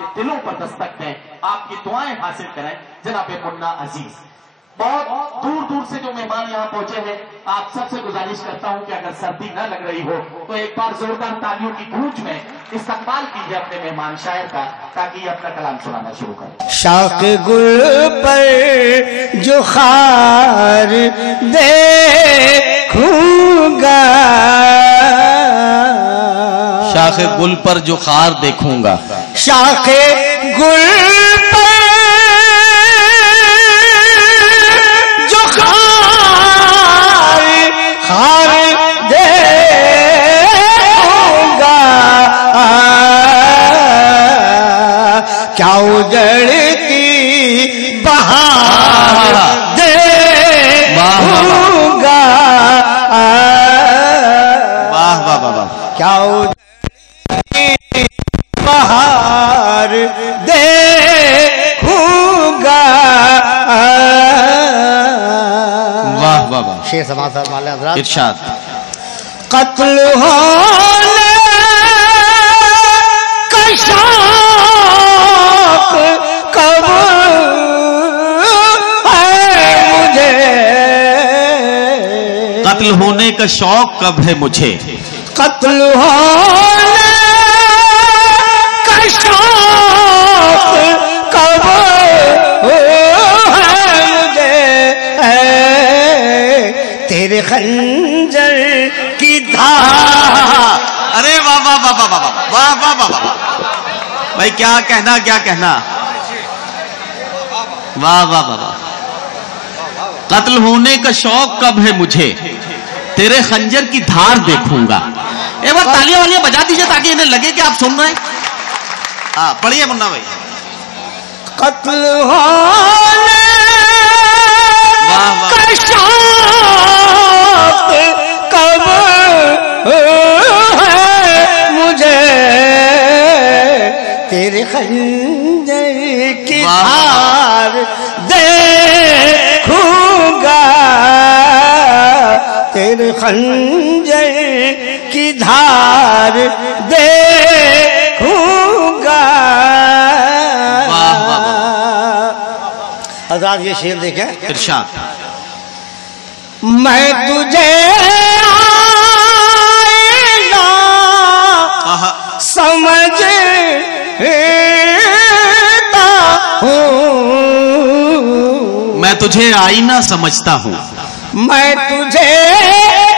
आपके दिलों पर दस्तक दें, आपकी दुआएं हासिल करें। जनाब मुन्ना अजीज, बहुत दूर दूर से जो मेहमान यहाँ पहुंचे हैं, आप सबसे गुजारिश करता हूं कि अगर सर्दी न लग रही हो तो एक बार जोरदार तालियों की गूंज में इस्तकबाल कीजिए अपने मेहमान शायर का, ताकि ये अपना कलाम सुनाना शुरू करें। शाख गुल पर जो खार देखूंगा, शाख गुल पर जो खार देखूंगा, शाख गुल पर जो खार देखूंगा, क्या उजड़ती बहार देखूंगा, वाह वाह वाह वाह, क्या उजड़ती बहार देखूंगा। वाह वाह वाह, शेर समाचार वाले हज़रात, इरशाद। कत्ल होने का शौक कब है मुझे, कत्ल होने का शौक कब है मुझे, कत्ल होने का शौक कब है मुझे, तेरे खंजर की धार। अरे वाह वाह वाह वाह वाह वाह वाह वाह वाह, भाई क्या कहना क्या कहना, वाह वाह वाह वाह। कत्ल होने का शौक कब है मुझे, तेरे खंजर की धार देखूंगा। एक बार तालियां वालियां बजा दीजिए ताकि इन्हें लगे कि आप सुन रहे हैं। हाँ पढ़िए मुन्ना भाई। कत्ल होने का शौक कब है मुझे, तेरे खंजर की धार देखूंगा, तेरे खंजर की धार देखूंगा। हज़रात ये शेर देखें, इरशाद। मैं तुझे आईना समझता हूँ, मैं तुझे आईना समझता हूँ, मैं तुझे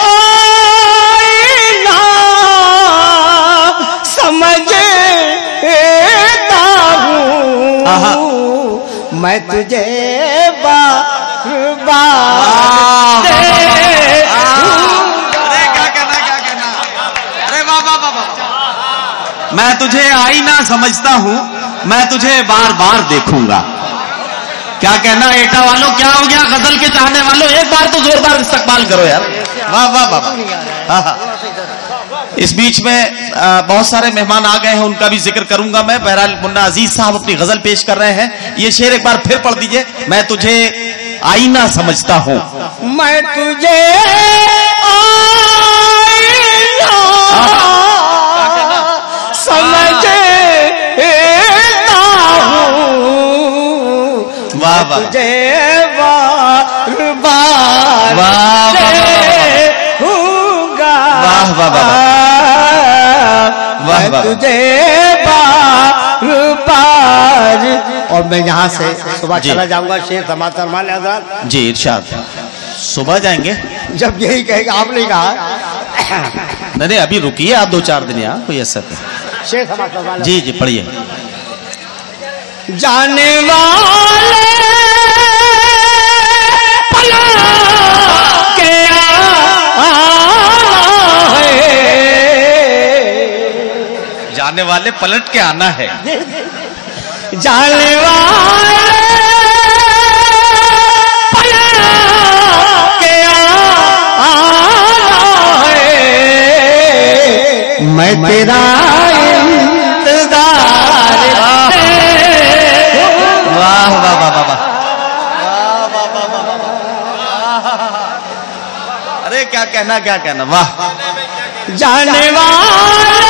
आईना समझता हूँ, मैं तुझे बार अरे क्या कहना क्या कहना, अरे वाह वाह वाह वाह। मैं तुझे आईना समझता हूँ, मैं तुझे बार बार देखूंगा। क्या कहना एटा वालों, क्या हो गया गजल के चाहने वालों, एक बार तो जोरदार इस्तकबाल करो यार। वाह वाह वाह। इस बीच में बहुत सारे मेहमान आ गए हैं, उनका भी जिक्र करूंगा मैं। बहरहाल मुन्ना अजीज साहब अपनी गजल पेश कर रहे हैं। ये शेर एक बार फिर पढ़ दीजिए। मैं तुझे आईना समझता हूँ, मैं तुझे आईना समझता हूँ, वाह वाह, तुझे बार बार देखूंगा, वाह वाह वाह, वाह वाह, तुझे बार बार। और मैं यहाँ से सुबह चला जाऊंगा। शेर समाचार वाले हज़रात, जी इरशाद। सुबह जाएंगे? जब यही कहेगा, आपने कहा। नहीं अभी रुकिए आप 2-4 दिन यहाँ, कोई ऐसा शेर समाचार वाले, जी जी पढ़िए। जाने वाले पला के जाने वाले पलट के आना है, जाने वाले पलट के आना है, मैं तेरा इंतजार। वाह वाह वाह वाह वाह, अरे क्या कहना क्या कहना, वाह। जाने वाले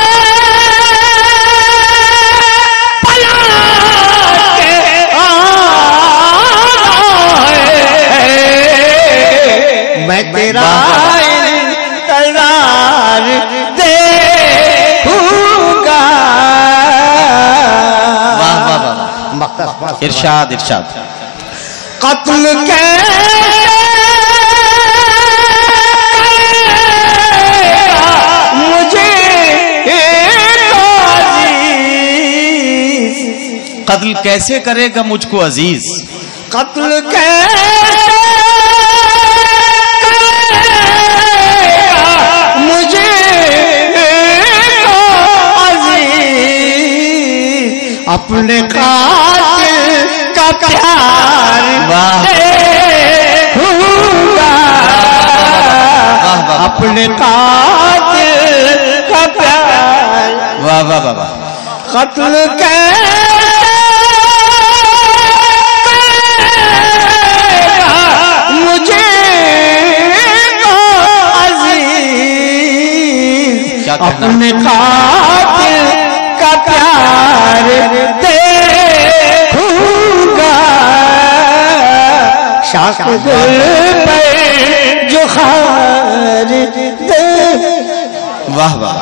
पला इरशाद इरशाद। कत्ल के मुझे कत्ल कैसे करेगा मुझको अजीज, कत्ल के मुझे अजीज अपने कातिल का प्यार दूंगा, अपने कातिल का प्यार। वाह वाह वाह वाह। कत्ल के मुझे अजीज अपने कातिल का प्यार देखूंगा, शाख दिल पे जो खार दे। वाह वाह।